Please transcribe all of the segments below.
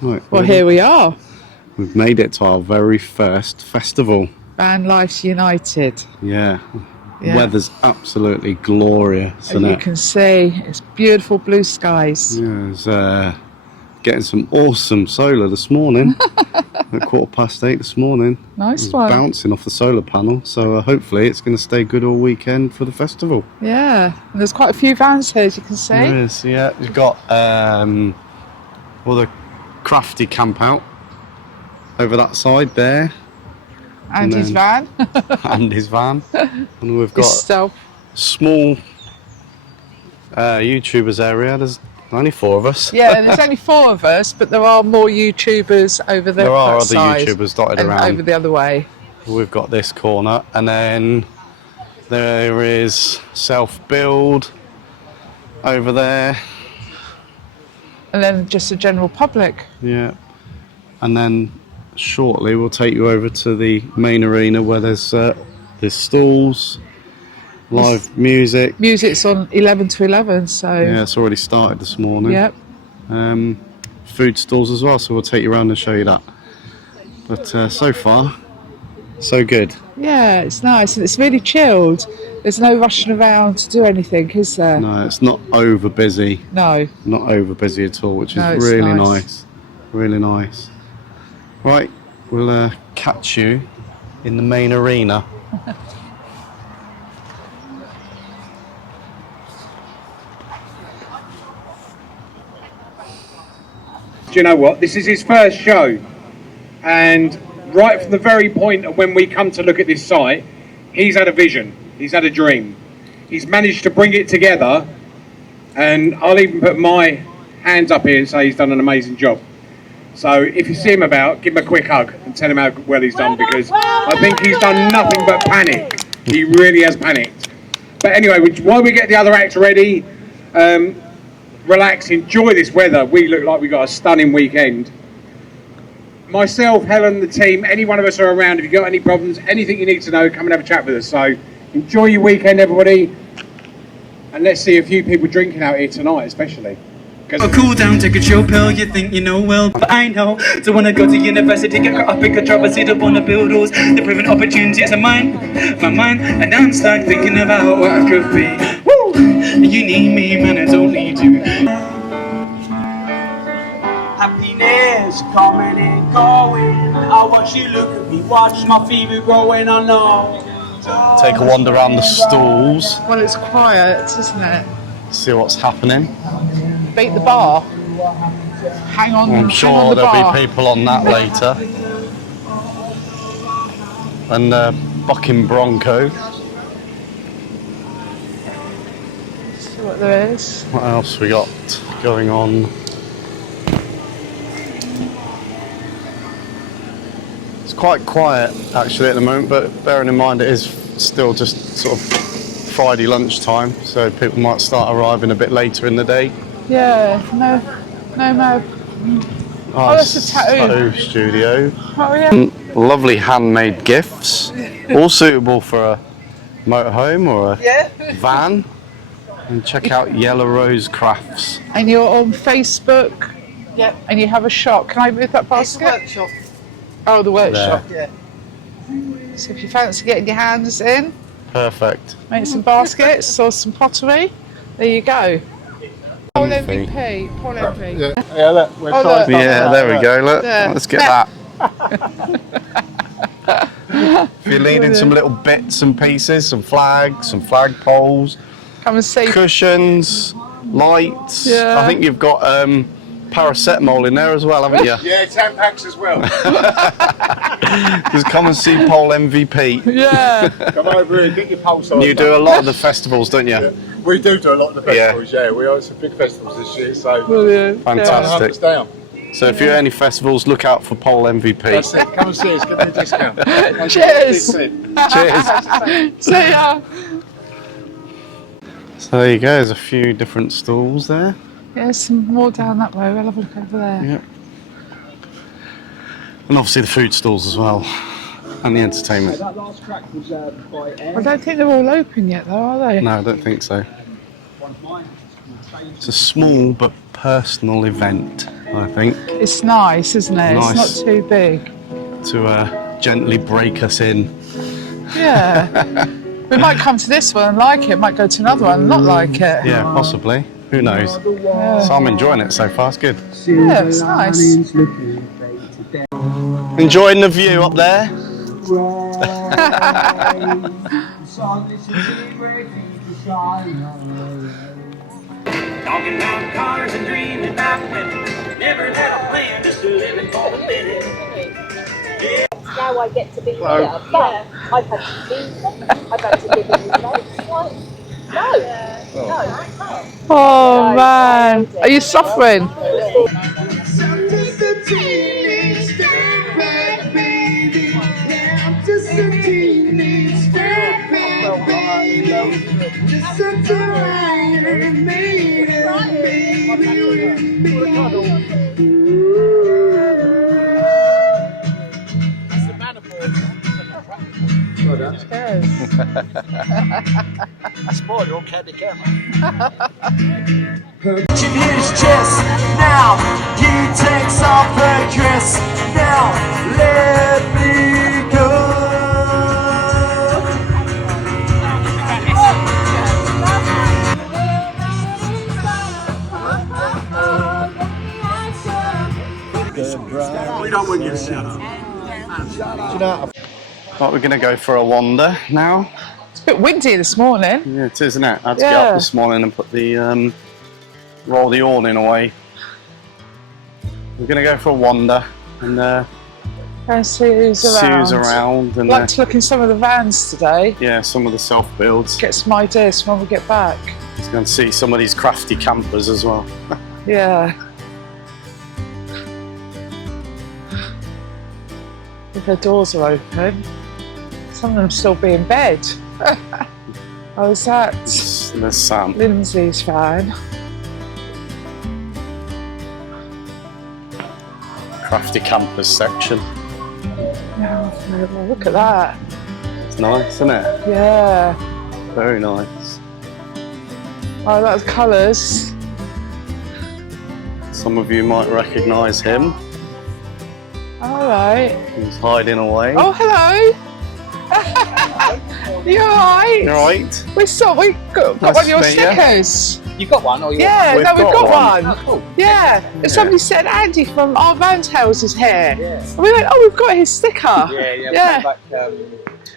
Right, Well, here we are. We've made it to our very first festival. Vanlifers United. Yeah. Yeah. Weather's absolutely glorious, As isn't you it? can see, it's beautiful blue skies. Yeah, it's getting some awesome solar this morning. At 8:15 this morning. Nice It was one. bouncing off the solar panel, so hopefully it's going to stay good all weekend for the festival. Yeah, and there's quite a few vans here, as you can see. There is, yeah. You've got all the crafty camp out over that side there. And his van. And his van. And we've got Stealth. small YouTubers area. There's only 4 of us. Yeah, there's only 4 of us, but there are more YouTubers over there. There are other side YouTubers dotted and around. over the other way. We've got this corner, and then there is self-build over there. And then just the general public. Yeah. And then shortly we'll take you over to the main arena where there's stalls, live music. Music's on 11 to 11, so... Yeah, it's already started this morning. Yep. Food stalls as well, so we'll take you around and show you that. But so far, so good. Yeah, it's nice and it's really chilled. There's no rushing around to do anything, is there? No, it's not over busy. No. Not over busy at all, which is No, it's really nice. nice. Really nice. Right, we'll catch you in the main arena. Do you know what? This is his first show, and right from the very point of when we come to look at this site, he's had a vision, he's had a dream. He's managed to bring it together, and I'll even put my hands up here and say he's done an amazing job. So if you see him about, give him a quick hug and tell him how well he's done, because I think he's done nothing but panic. He really has panicked. But anyway, while we get the other acts ready, relax, enjoy this weather. We look like we got a stunning weekend. Myself, Helen, the team, any one of us are around. If you've got any problems, anything you need to know, come and have a chat with us. So enjoy your weekend, everybody. And let's see a few people drinking out here tonight, especially. A cool down, take a chill pill, you think you know well, but I know. Don't wanna go to university, get caught up in controversy, don't wanna build rules. The proven opportunities are mine, my mind, and I'm stuck thinking about what I could be. Woo! You need me, man, I don't need you. Happiness coming and going. I watch you look at me, watch my fever growing. I know. Take a wander around the stalls, Well, it's quiet, isn't it? see what's happening. Beat the bar. Hang on. I'm hang on sure the there'll bar. be people on that later. And Bucking Bronco. See what there is. What else we got going on? It's quite quiet actually at the moment, but bearing in mind it is still just sort of Friday lunchtime, so people might start arriving a bit later in the day. Yeah, no. Oh, that's a tattoo. Studio. Oh, yeah. Lovely handmade gifts, all suitable for a motorhome or a van. And check out Yellow Rose Crafts. And you're on Facebook. Yep. And you have a shop. Can I move that basket? Workshop. Oh, the workshop. Yeah. So if you fancy getting your hands in, Perfect. make some baskets or some pottery, there you go. Paul MVP. Paul MVP. Yeah, look, we're Oh, trying look. to Yeah, there we go. Look, There. let's get that. If you're needing some little bits and pieces, some flags, some flag poles, Come and see. cushions, lights. Yeah. I think you've got paracetamol in there as well, haven't you? Yeah, 10 packs as well. Just come and see Paul MVP. Yeah. Come over here and get your pulse on. You do a lot of the festivals, don't you? Yeah. We do a lot of the festivals, yeah. We are some big festivals this year, so Brilliant. Fantastic. hunt us down. So if you're at any festivals, look out for Paul MVP. That's it. Come and see us, give me a discount. Cheers. Cheers. See ya. So there you go, there's a few different stalls there. Yeah, some more down that way. We'll have a look over there. Yep. And obviously the food stalls as well. And the entertainment. That last track was by I don't think they're all open yet, though, are they? No, I don't think so. one of mine. It's a small but personal event. I think, It's nice, isn't it? Nice. It's not too big. to gently break us in. Yeah. We might come to this one and like it, might go to another one and not like it. Yeah, possibly. Who knows? Yeah. So I'm enjoying it so far. It's good. Yeah, it's nice. Enjoying the view up there. Talking about cars and dreaming about women. Never had a plan, just living for the minute. Now I get to be here, but I've had to leave them, I've had to live in this place. Like, no. Oh man, are you suffering? Sport, don't care the camera. Touching his chest now, he takes off her dress now. Let me go. We don't want you to shut up. Right, we're going to go for a wander now. It's a bit windy this morning. Yeah, it is, isn't it? I had to get up this morning and put the roll the awning away. We're going to go for a wander and Go and see who's around. and I'd like to look in some of the vans today. yeah, some of the self builds. Get some ideas for when we get back. Let's go and see some of these crafty campers as well. Yeah. If their doors are open. Some of them still be in bed. Oh, is that There's Sam. Lindsay's van? Crafty campers section. Oh, look at that. It's nice, isn't it? Yeah. Very nice. I like the colours. Some of you might recognise him. All right. He's hiding away. Oh, hello. You all right? You alright? We got Nice one of your to meet you. stickers. You got one, or you? Yeah, We've no, we've got got one. one. Oh, cool. Yeah, and somebody said Andy from our van tails is here. Yeah. And we went, oh, we've got his sticker. Yeah. We Yeah. came back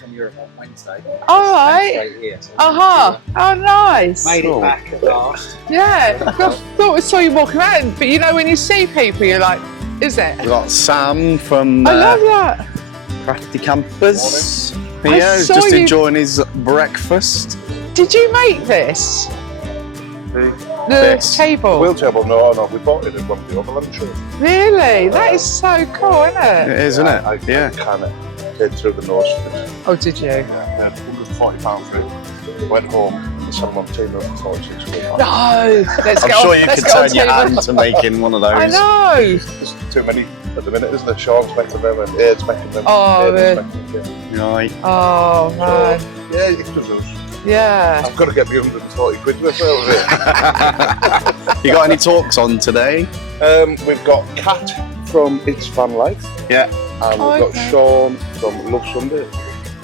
from Europe on Wednesday. All right. Straight here. So Oh, nice. Made Cool. it back at last. Yeah, I thought we saw you walking around, but you know when you see people, you're like, is it? We've got Sam from I love that. Crafty Campers. I Yeah, he's saw just you- enjoying his breakfast. Did you make this? The This. table? Wheel table, no, we bought it at one of the other lunches. Really? That is so cool, isn't It it? is, isn't it? I Yeah. kind of came through the nose for it. Oh, did you? I had £140 for it. Went home and sat on Team for 46 quid. No. Let's I'm get sure on, you let's could get on turn your TV. hand to making one of those. I know. There's too many at the minute, isn't there? Sean's making them and Aid's making them. Oh, Aiden's really? making them. Right. Oh, man. Yeah, it does us. Yeah. I've got to get me 140 quid worth out of You got any talks on today? it. We've got Kat from It's VANLIFE. Yeah. And Oh, we've got okay. Sean from Love Sunday.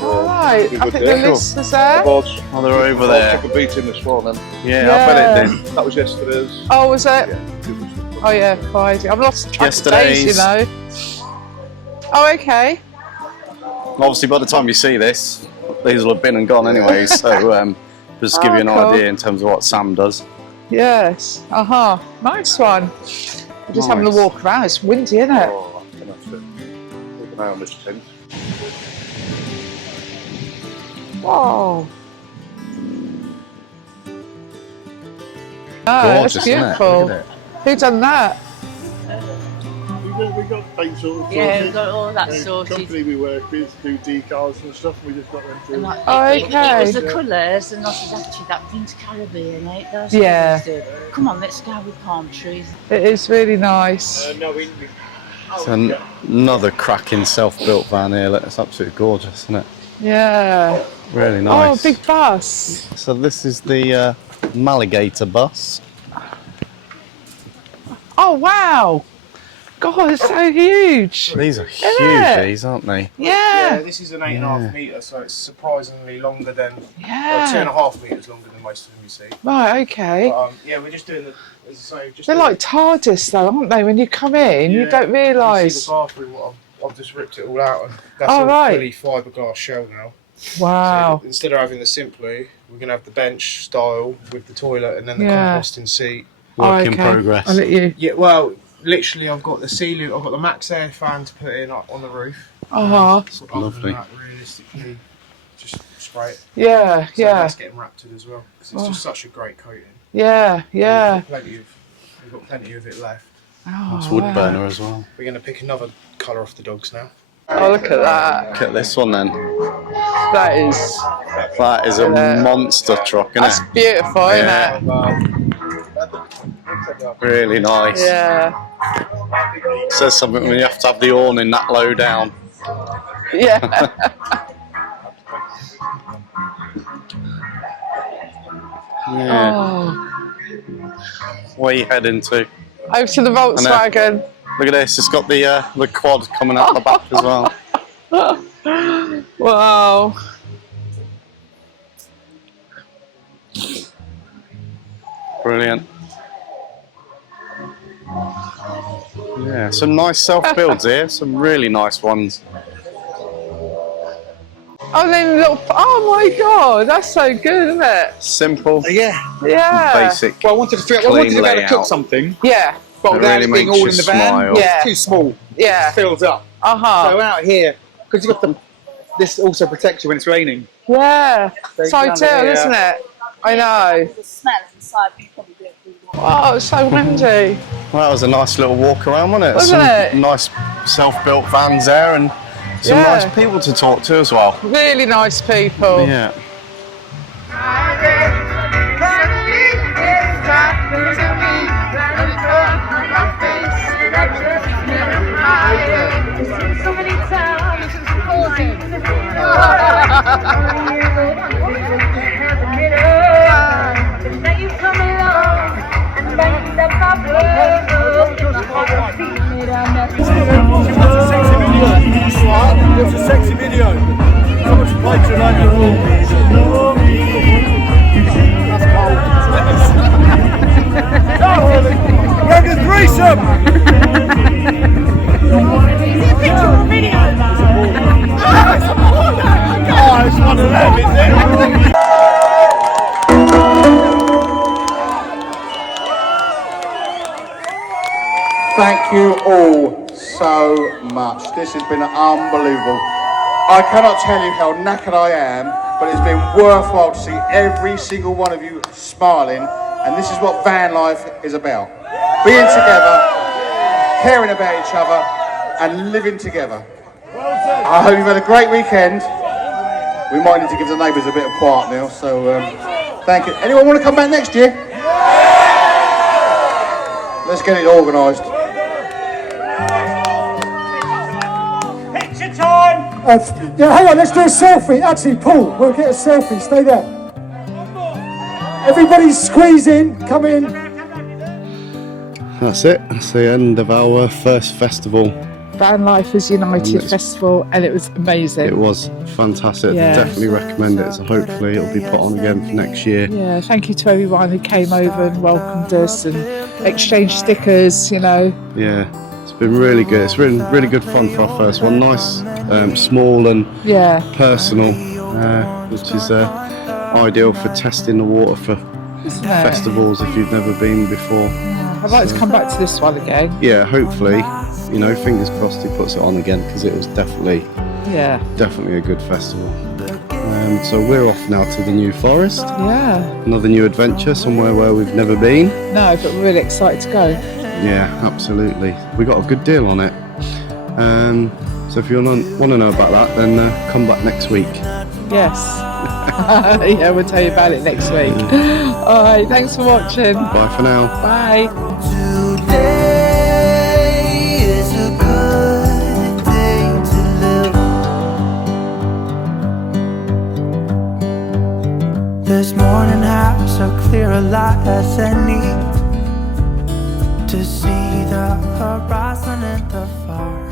All right. it'll be I good think day. the list is there. Both Oh, they're over there. took a beating this morning. Yeah, I bet it did. That was yesterday's. Oh, was it? Yeah, it was- Oh, yeah, Friday. I've lost track of Yesterday's. days, you know. Oh, okay. Obviously, by the time you see this, these will have been and gone anyway. So, just give you an cool. idea in terms of what Sam does. Yes. Nice one. We're just having a Nice. walk around. It's windy, isn't it? Oh, I'm going to have to keep an eye on this tent. Whoa. Oh, that's Gorgeous, isn't it? beautiful. Look at it. Who done that? We got paint sorted. Yeah, we've got all that The sorted. company we work with do decals and stuff. We just got them And through. like, Oh, it okay. was the colours, and I said, actually, that thing's Caribbean, eh? That's Yeah. what we do. Come on, let's go with palm trees. It is really nice. It's another cracking self-built van here. Look, it's absolutely gorgeous, isn't it? Yeah. Really nice. Oh, big bus. So this is the Maligator bus. Oh wow! God, it's so huge. These are huge, it? these, aren't they? Yeah. This is an 8.5 metre, so it's surprisingly longer than, Yeah. 2.5 metres longer than most of them you see. Right. Okay. But, yeah, we're just doing the, as I say, just They're doing like TARDIS though, aren't they? When you come in, you don't You realise. see the bathroom, I've just ripped it all out, and that's Oh, all right. fully fiberglass shell now. Wow. So instead of having the Simply, we're going to have the bench style with the toilet and then the Yeah. composting seat. Work in okay. progress. I'll let you. Yeah, well, literally, I've got the ceiling, I've got the max air fan to put in on the roof. Uh-huh. So other Lovely. than that, realistically, just spray it. Yeah. So Yeah. that's getting wrapped in as well, because it's just such a great coating. Yeah. Yeah. We've got plenty of it left. Oh, It's wood wow. burner as well. We're going to pick another colour off the dogs now. Oh, look at that. Look at this one then. That is. That is a monster truck, isn't That's it? beautiful, Yeah. isn't it? Really nice. Yeah. Says something when you have to have the awning that low down. Yeah. Yeah. Oh. Where you heading to? Over to the Volkswagen. Look at this. It's got the quad coming out the back as well. Wow. Brilliant. Yeah, some nice self-builds here. Some really nice ones. Oh, then little. Oh my God, that's so good, isn't it? Simple. Yeah. Yeah. Basic. Well, I wanted to be able Clean to layout. cook something, Yeah. but It without really it being makes all you in the van, smile. Yeah. it's too small. Yeah. It fills up. Uh-huh. So out here, because you've got this also protects you when it's raining. Yeah. It's down ideal, here. isn't it? I know. The smell inside, you probably don't really want. Oh, it's so windy. Well, that was a nice little walk around, wasn't it? Wasn't Some it? nice self-built vans there and some Yeah. nice people to talk to as well. Really nice people. Yeah. What's a sexy video? So much pleasure like your home. We're the threesome! Is it a picture or video? Oh, it's one of them, is it? Thank you all so much. This has been unbelievable. I cannot tell you how knackered I am, but it's been worthwhile to see every single one of you smiling, and this is what van life is about. Being together, caring about each other, and living together. I hope you've had a great weekend. We might need to give the neighbours a bit of quiet now, so thank you. Anyone want to come back next year? Let's get it organised. Picture time! Yeah, hang on, let's do a selfie. Actually, Paul, we'll get a selfie. Stay there. Everybody squeeze in, come in. That's it. That's the end of our first festival. Vanlifers United Festival, and it was amazing. It was fantastic. Yeah. Definitely recommend it. So hopefully it'll be put on again for next year. Yeah, thank you to everyone who came over and welcomed us and exchanged stickers, you know. Yeah, it's been really good. It's been really good fun for our first one. Nice, small and Yeah. personal, which is ideal for testing the water for Isn't it? festivals if you've never been before. I'd like to come back to this one again. Yeah, hopefully, you know, fingers crossed he puts it on again because it was definitely a good festival. So we're off now to the New Forest. Yeah. Another new adventure, somewhere where we've never been. No, but we're really excited to go. Yeah, absolutely. We got a good deal on it. So if you want to know about that, then come back next week. Yes. Yeah, we'll tell you about it next week. All right, thanks for watching. Bye for now. Bye. Is a good day to live. This morning house so clear a light as any to see the horizon and the far